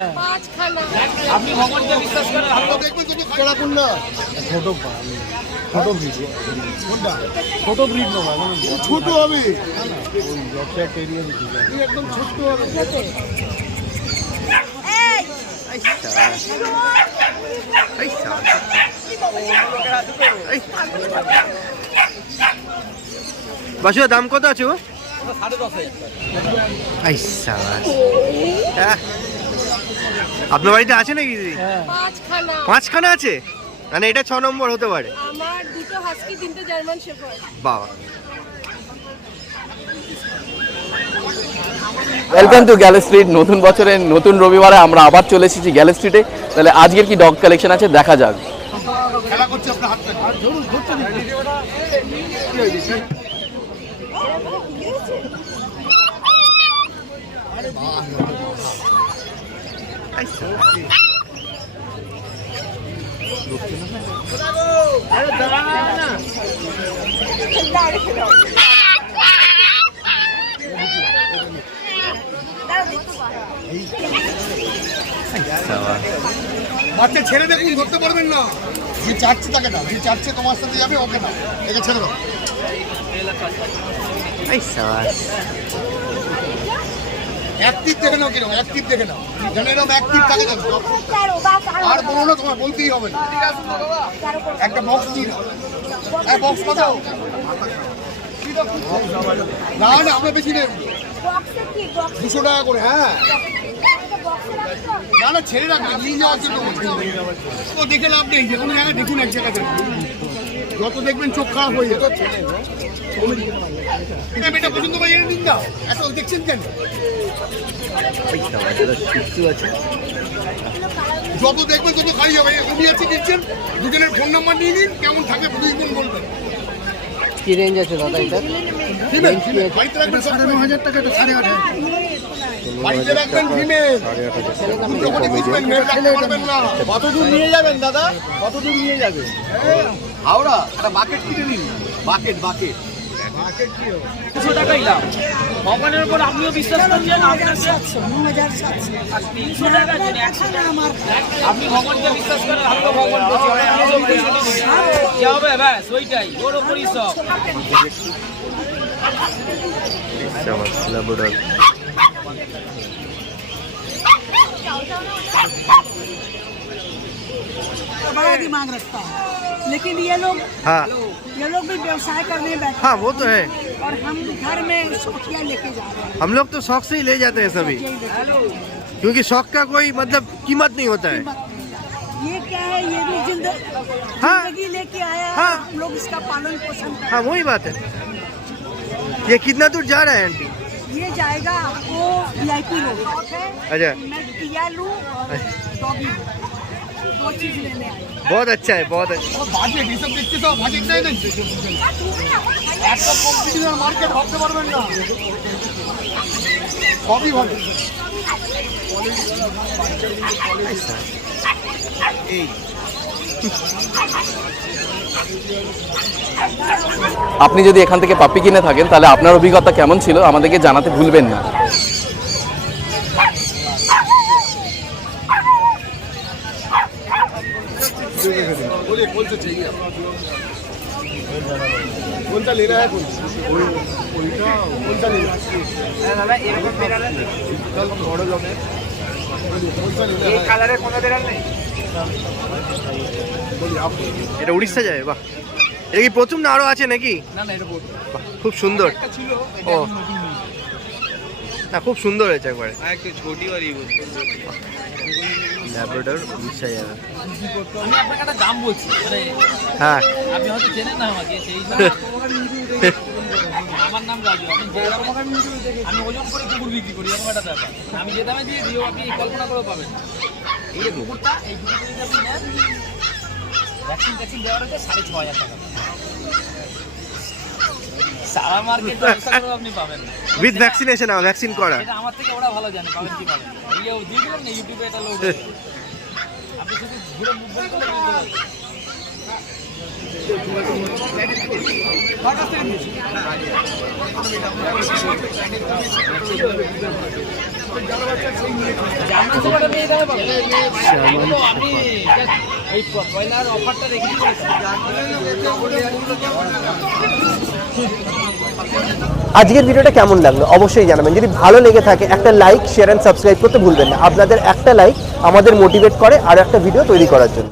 আপনি ভগবানকে বিশ্বাস করেন? ছোট ব্রিড নেবো, ছোট হবে একদম ছোট হবে। বাসুর দাম কত আছে ও? 10,500। আপনার বাড়িতে আছে নাকি দিদি? পাঁচখানা আছে, মানে এটা 6 নম্বর হতে পারে। আমার দুটো হাস্কি, তিনটে জার্মান শেফার্ড। বাবা। Welcome to গ্যালো street. নতুন বছরের নতুন রবিবারে আমরা আবার চলে এসেছি গ্যালো স্ট্রিটে। তাহলে আজকের কি ডগ কালেকশন আছে দেখা যাক। খেলা করছে আপনার হাতটা বাচ্চা ছেড়ে দেখুন, ধরতে পারবেন না। যে চাচ্ছে তাকে না, যে চাচ্ছে তোমার সাথে যাবে ওকে না, একে ছেড়ে দাও। অ্যাক্টিভ দেখে নাও, কিরকম অ্যাক্টিভ দেখে নাও, যেন এরকম অ্যাক্টিভ থাকে না। আর বলো না, তোমার বলতেই হবে না। একটা বক্স নিয়ে নাও, এক বক্স কত? না না, আমরা বেশি নেব, 200 টাকা করে। হ্যাঁ না না, ছেড়ে রাখবে, নিয়ে যাওয়ার জন্য তো দেখে লাভ নেই। যে কোনো জায়গায় দেখুন, এক জায়গাতে যত দেখবেন চোখ খারাপ হয়ে যাবে। এটা পছন্দ করে এনে দিন না, এত দেখছেন কেন? যত দেখবেন তত খাই যাবে। উনি আছে দিচ্ছেন, দুজনের ফোন নাম্বার নিয়ে নিন, কেমন থাকে দুই গুণ বলবেন। কি রেঞ্জ আছে দাদা এটা? বাড়িতে রাখবেন 9,500 টাকা, 8,500। বাড়িতে রাখবেন ফিমেল, কত দূর নিয়ে যাবেন দাদা? কত দূর নিয়ে যাবেন? হাওড়া একটা বাকেট কিনে নিন। বাকেট 200 টাকাই লাভ। ভগবানের উপর আপনিও বিশ্বাস করছেন? আপনার 300 টাকা দিন, 100 টাকা আমার। আপনি ভগবানকে বিশ্বাস করেন? আমিও ভগবান বলছি, যা হবে ব্যাস ওইটাই, ওর ওপরই সব। बड़ा दिमाग रखता है, लेकिन ये लोग भी व्यवसाय करने बैठे। हाँ वो तो है, और हम घर में शौकिया लेके जा रहे हैं। हम लोग तो शौक से ही ले जाते हैं सभी, क्योंकि शौक का कोई मतलब कीमत नहीं होता है। ये क्या है, ये भी जिंदगी लेके आया है। हाँ। हम लोग इसका पालन पोषण कर। हाँ वही बात है। ये कितना दूर जा रहा है आंटी? ये जाएगा आपको VIP रोड। अच्छा, मैं टिया लूं और डॉगी, 2 चीज लेने आई। बहुत अच्छा है, बहुत अच्छा। বাজেট হিসাব দেখতে তো বাজেট নাই না, একটা কম্পিটিশন মার্কেট ভাবতে পারবেন না, সবই ভালো। আপনি যদি এখান থেকে পাপ্পি কিনে থাকেন তাহলে আপনার অভিজ্ঞতা কেমন ছিল আমাদেরকে জানাতে ভুলবেন না। কোনটা लेना है? কোনটা लेना है? দাদা এরকম বেরালেন বড় জমে এই কালারে কোনো বেরাল নেই। এটা উড়িষ্যা যায়? বাহ, এটা কি প্রথম না আরো আছে নাকি? না না, এটা বড় বাহ, খুব সুন্দর। একটা ছিল, ও না, খুব সুন্দর হয়েছে একবারে। একটু ছোটি বাড়ি বলতে। ল্যাব্রাডর উড়িষ্যা যাবে। আমি আপনাকে একটা দাম বলছি, মানে হ্যাঁ আপনি হয়তো চেনেন না আমাকে, সেই আমার নাম রাজু। আমি যে দামে আমি ওজন করে কুকুর বিক্রি করি, এরকম একটা ব্যাপার। আমি যে দামে দিয়ে দিও আপনি কল্পনা করে পাবেন। এই যে কুকুরটা, এই কুকুরটা যদি আপনি নেন, ভ্যাকসিন দেওয়ার হচ্ছে 6,500 টাকা। সারা মার্কেট ব্যবসা করেও আপনি পাবেন না। উইথ ভ্যাকসিনেশন, ভ্যাকসিন করা। এটা আমার থেকে ওরা ভালো জানে পাবেন কি পাবেন। এই যে দিয়ে দিলাম না ইউটিউবে, এটা লোক আপনি শুধু ঘুরে মুখ বন্ধ করে বুঝতে পারবেন। জার্মান শেপার্ড আপনি এই দামে পাবেন। এগুলো আমি just এই পয়লার অফারটা রেখে দিয়েছি। আজকের ভিডিওটা কেমন লাগলো অবশ্যই জানাবেন। যদি ভালো লেগে থাকে একটা লাইক, শেয়ার অ্যান্ড সাবস্ক্রাইব করতে ভুলবেন না। আপনাদের একটা লাইক আমাদের মোটিভেট করে আরও একটা ভিডিও তৈরি করার জন্য।